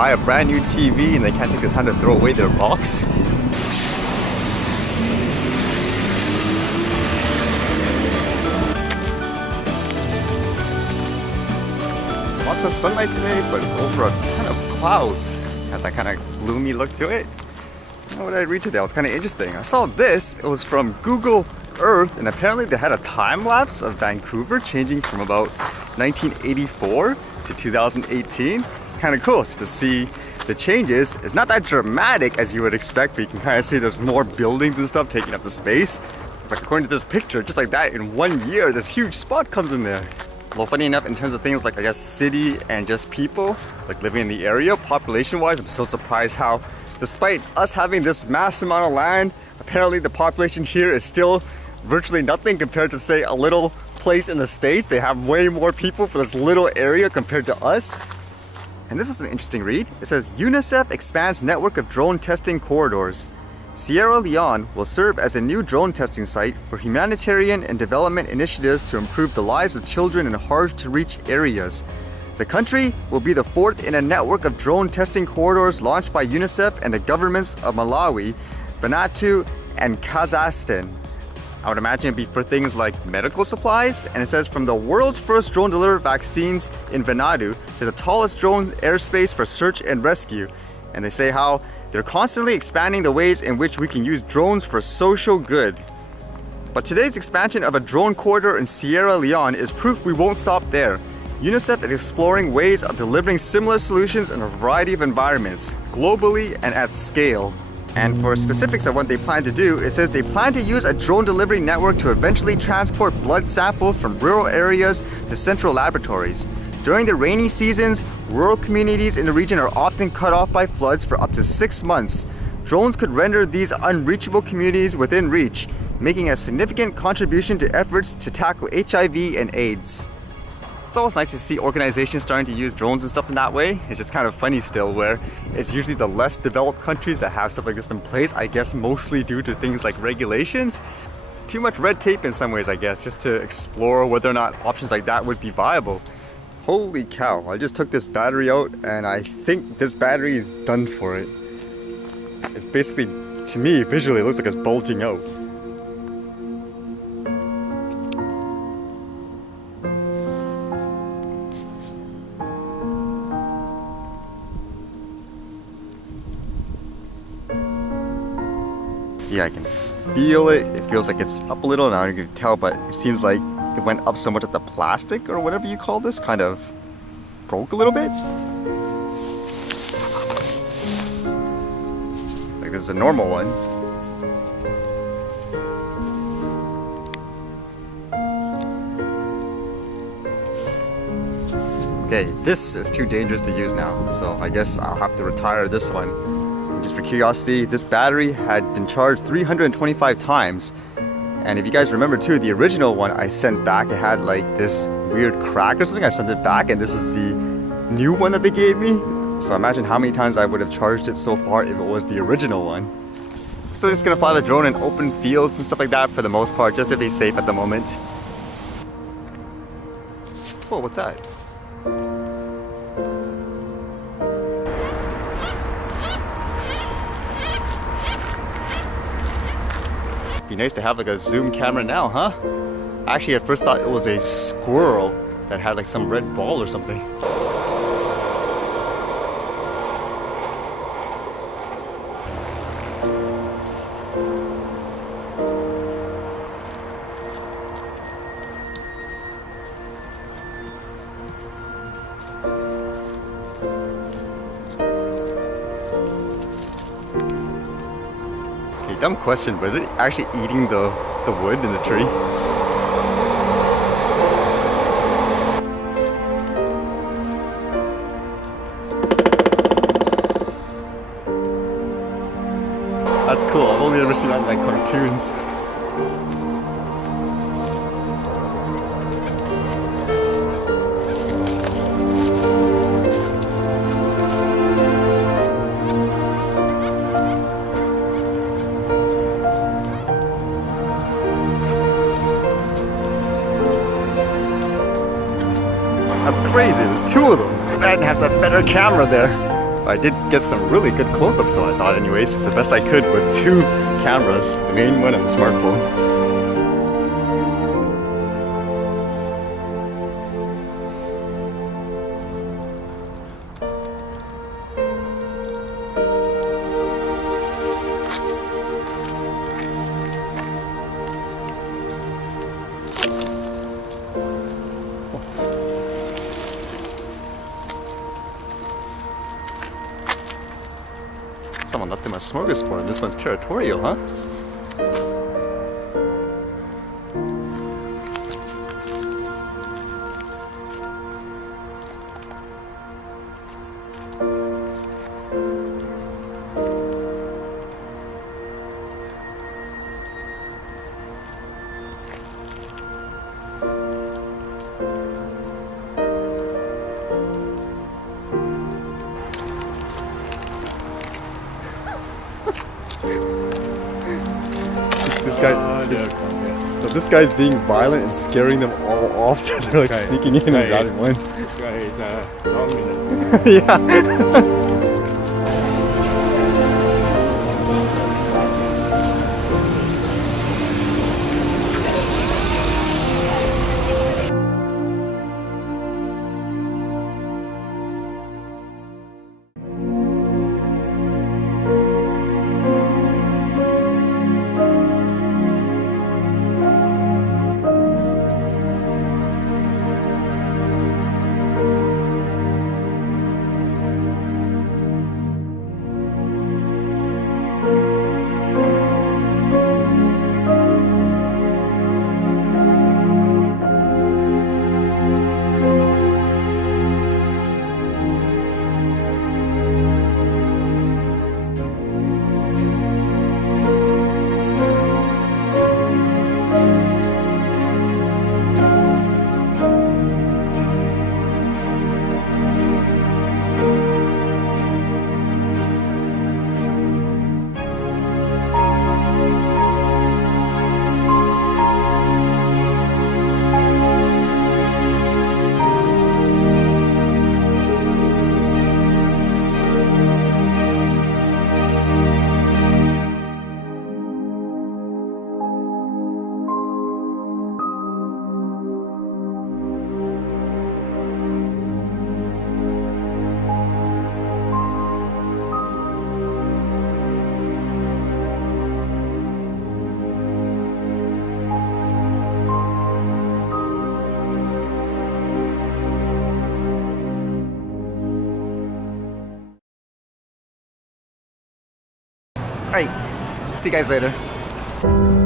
buy a brand new TV and they can't take the time to throw away their box. Lots of sunlight today, but it's over a ton of clouds. Has that kind of gloomy look to it. What did I read today? It was kind of interesting. I saw this. It was from Google Earth, and apparently they had a time lapse of Vancouver changing from about 1984 to 2018. It's kind of cool just to see the changes. It's not that dramatic as you would expect, but you can kind of see there's more buildings and stuff taking up the space. It's like, according to this picture, just like that, in 1 year, this huge spot comes in there. Well, funny enough, in terms of things like, I guess, city and just people, like living in the area, population-wise, I'm so surprised how, despite us having this mass amount of land, apparently the population here is still virtually nothing compared to, say, a little place in the States. They have way more people for this little area compared to us. And this was an interesting read. It says, UNICEF expands network of drone testing corridors. Sierra Leone will serve as a new drone testing site for humanitarian and development initiatives to improve the lives of children in hard-to-reach areas. The country will be the fourth in a network of drone testing corridors launched by UNICEF and the governments of Malawi, Vanuatu, and Kazakhstan. I would imagine it'd be for things like medical supplies, and it says from the world's first drone delivered vaccines in Vanuatu to the tallest drone airspace for search and rescue. And they say how they're constantly expanding the ways in which we can use drones for social good. But today's expansion of a drone corridor in Sierra Leone is proof we won't stop there. UNICEF is exploring ways of delivering similar solutions in a variety of environments, globally and at scale. And for specifics of what they plan to do, it says they plan to use a drone delivery network to eventually transport blood samples from rural areas to central laboratories. During the rainy seasons, rural communities in the region are often cut off by floods for up to 6 months. Drones could render these unreachable communities within reach, making a significant contribution to efforts to tackle HIV and AIDS. It's always nice to see organizations starting to use drones and stuff in that way. It's just kind of funny still, where it's usually the less developed countries that have stuff like this in place, I guess mostly due to things like regulations. Too much red tape in some ways, I guess, just to explore whether or not options like that would be viable. Holy cow, I just took this battery out and I think this battery is done for it. It's basically, to me, visually, it looks like it's bulging out. Yeah, I can feel it. It feels like it's up a little, and I don't even tell, but it seems like it went up so much that the plastic, or whatever you call this, kind of broke a little bit. Like this is a normal one. Okay, this is too dangerous to use now, so I guess I'll have to retire this one. Just for curiosity, this battery had been charged 325 times. And if you guys remember too, the original one I sent back, it had like this weird crack or something. I sent it back, and this is the new one that they gave me. So imagine how many times I would have charged it so far if it was the original one. So just gonna fly the drone in open fields and stuff like that for the most part, just to be safe at the moment. Whoa, what's that? Be nice to have like a zoom camera now, huh? I actually at first thought it was a squirrel that had like some red ball or something. Dumb question, but is it actually eating the wood in the tree? That's cool. I've only ever seen that in like cartoons. That's crazy, there's two of them. I didn't have that better camera there. I did get some really good close-ups, so I thought anyways, the best I could with two cameras, the main one and the smartphone. Someone left him a smorgasbord, and this one's territorial, huh? This guy's being violent and scaring them all off, so they're like sneaking in and grabbing one. This guy is dominant. Yeah. Alright, see you guys later.